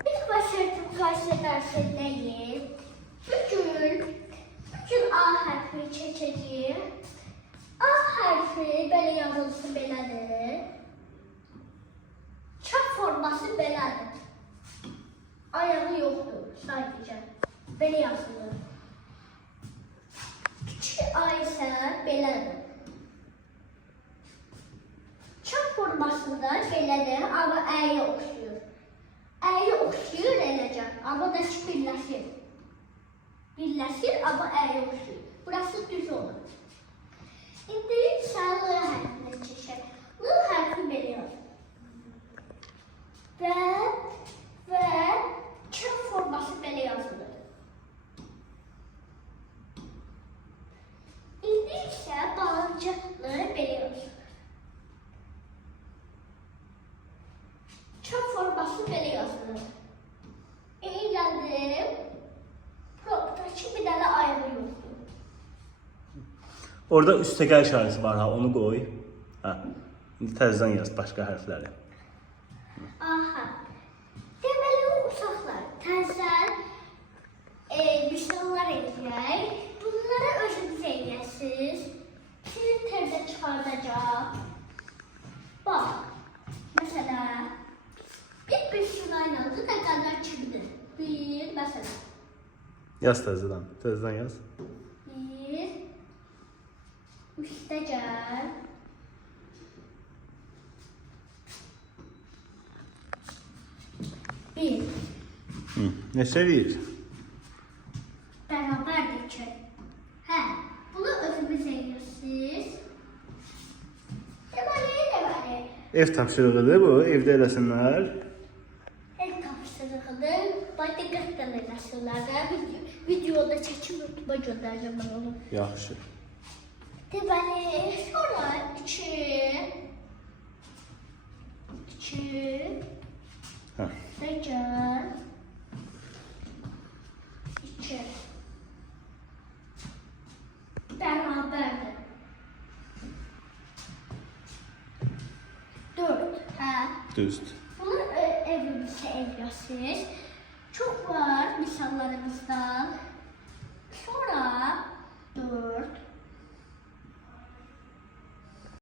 İlk başardım karşı dersindeyim. Bugün A harfini çekeceğim. A harfi böyle yazılısı belədir. Çap forması belədir. Ayağı yoxdur sadəcə. Belə yazılır. Küçük A isə belədir. Çap formasında belədir, amma əyə oxşuyur. Əyə oxşuyur eləcə, amma da ki birləşir. Birləşir, amma əyə oxşuyur. Burası düz olur. İndi isə L hərfinə çəkək. L hərfi belə yazılır. Və çap forması belə yazılır. İndi isə balaca L belə yazılır. Çap forması belə yazılır. Eğlendim. Propdakı bir dənə ayağı yoxdur. Orada üstəgəl işarəsi var ha, onu qoy. Hə. İndi təzədən yaz başqa hərfləri. Aha. Deməli uşaqlar, təzədən misallar eləyək. Bunları özünüz eləyəsiniz. Printerdə çıxardacaq. Bax, məsələn, bir sırayla da qədər kimdir? Bir, məsələn. Yaz təzədən yaz. Bir, üstə gəl. Bir. Neçə eləyir? Bərabərdir ki. Hə, bunu özünüz eləyirsiniz. Deməli. Ev tapşırığıdır bu, evdə eləsinlər. Ev tapşırığıdır. Bax, diqqətlə eləsinlər də. Videoda çəkib YouTube'a göndərəcəm mən onu. Yaxşı. Deməli, sonra iki. Hə. Gəl. İki. Bərabərdir. Dörd. Hə. Düzdür. Bunu evimizdə eləyəsiniz. Çox var misallarımızdan. Sonra 4.